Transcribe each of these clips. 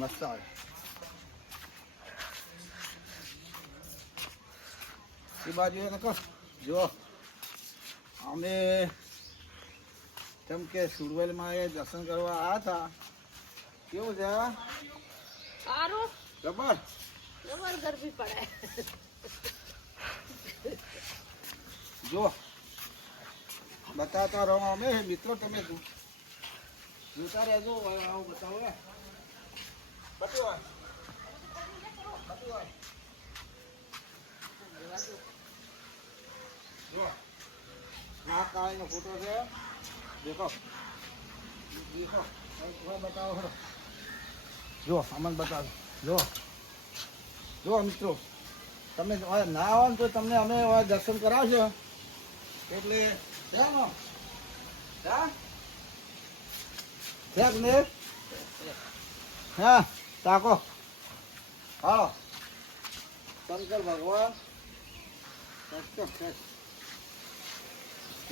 મસ્ત આવે. એ બાજુ એને કહો જો અમે કેમ કે સુરવેલમાં એ દર્શન કરવા આવ્યા હતા. કેવું છે? સારું. જબર ગરમી પડે. જો બતાવતા રહો અમે મિત્રો, તમે જોતા રહેજો. આવું બતાવો ને બતાવો જો આ કાળીનો ફોટો છે. દેખો દેખો બતાવો. જો અમને બતાવો. જો જો મિત્રો, તમે ના આવો ને તો તમને અમે દર્શન કરાવશો. એટલે ને હા તાકો હા શંકર ભગવાન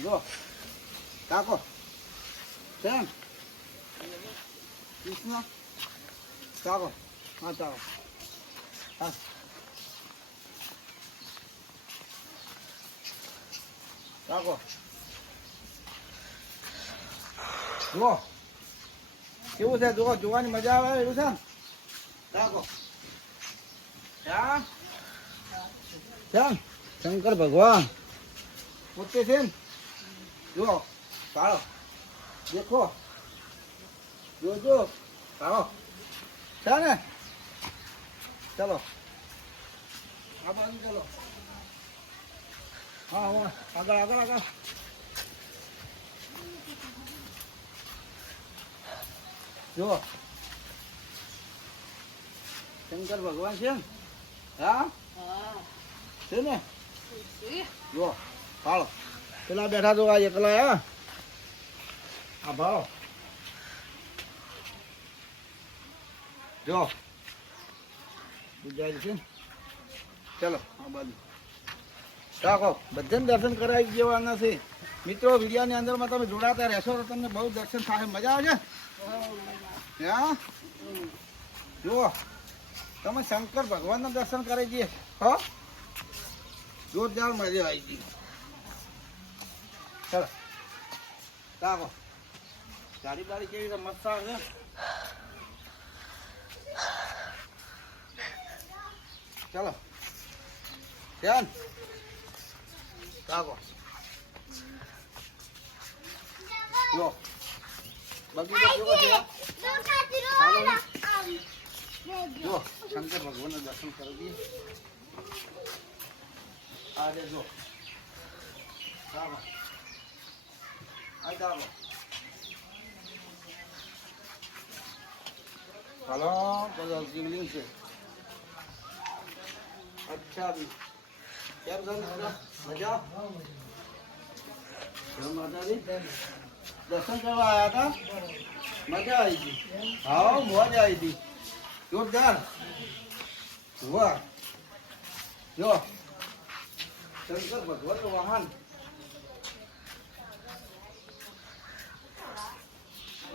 જો તાકો કેમ કૃષ્ણ તાકો હા તાકો હા તાકો જુઓ કેવું છે? જુઓ જોવાની મજા આવે એવું છે ને? તાકો શંકર ભગવાન પોતે છે ને. જુઓ કાળો દેખો જોજો કાળો છે ને. ચલો આ બાજુ ચલો. હા હું આગળ આગળ આગળ. જુઓ શંકર ભગવાન છે ને. હા છે ને. જુઓ હાલો પેલા બેઠા તો આ એકલા હા આ ભાવ જો ગુજરાતી છે ને. ચલો આ બાજુ રાખો. બધાને દર્શન કરાવી દેવાના છે મિત્રો. વિડીયોની અંદરમાં તમે જોડાતા રહેશો તો તમને બહુ દર્શન થાય. મજા આવે છે હા. જુઓ તમે શંકર ભગવાનના દર્શન કરી દઈએ હો. જોરદાર મજા આવી ગઈ. ચલો રાખો. ગાડી બાડી કેવી રીતે મસ્ત આવે છે. ચલો ધ્યાન રાખો. જો બગીચો કેવો છે? જો શંકર ભગવાનના દર્શન કરી દઈએ. આજે જો ચાલો આ ચાલો હાલો બધા શિવલિંગ છે. અચ્છા બી કેમ છે મજા? માતાજી દર્શન કરવા આવ્યા હતા. મજા આવી ગઈ. હા મોજ આવી હતી જોરદાર. વાહ જો શંકર ભગવાનનું વાહન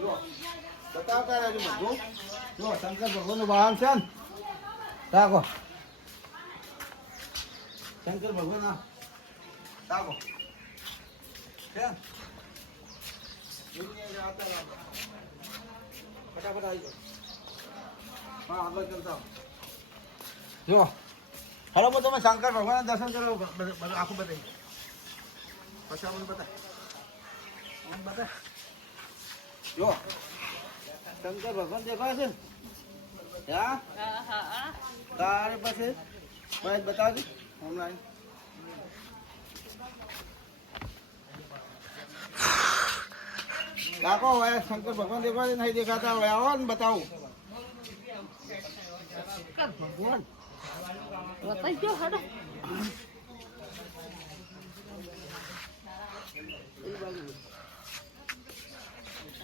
જો બતાવતા રહેજો બધું. જો શંકર ભગવાનનું વાહન છે ને. રાખો શંકર ભગવાન રાખો છે. ફટાફટ આવી જાઓ. હા આગળ ચાલતા જો હેલો તમે શંકર ભગવાન દર્શન કરો. આખું બતાવી પછી અમને બતાય જો શંકર ભગવાન દેખાય છે ને. હા તારે પછી ભાઈ બતાવજો હમણાં. રાખો હવે શંકર ભગવાન દેખાય નહીં દેખાતા. હવે આવો ને બતાવું ભગવાન બતાવી દો હેડો.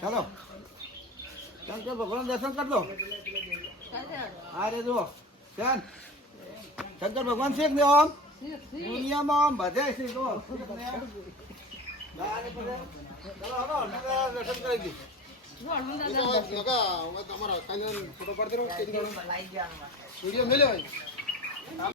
ચાલો શંકર ભગવાન દર્શન કરી દો. હા રે જુઓ ચાલ શંકર ભગવાન છે ને આમ દુનિયામાં આમ બધે છે. જુઓ ચલો હાલો દર્શન કરી દી. વળું એ દાદા તો લગા હવે તમારા કાલે ફોટો પાડી દેરો વિડીયો મેલ્યો હોય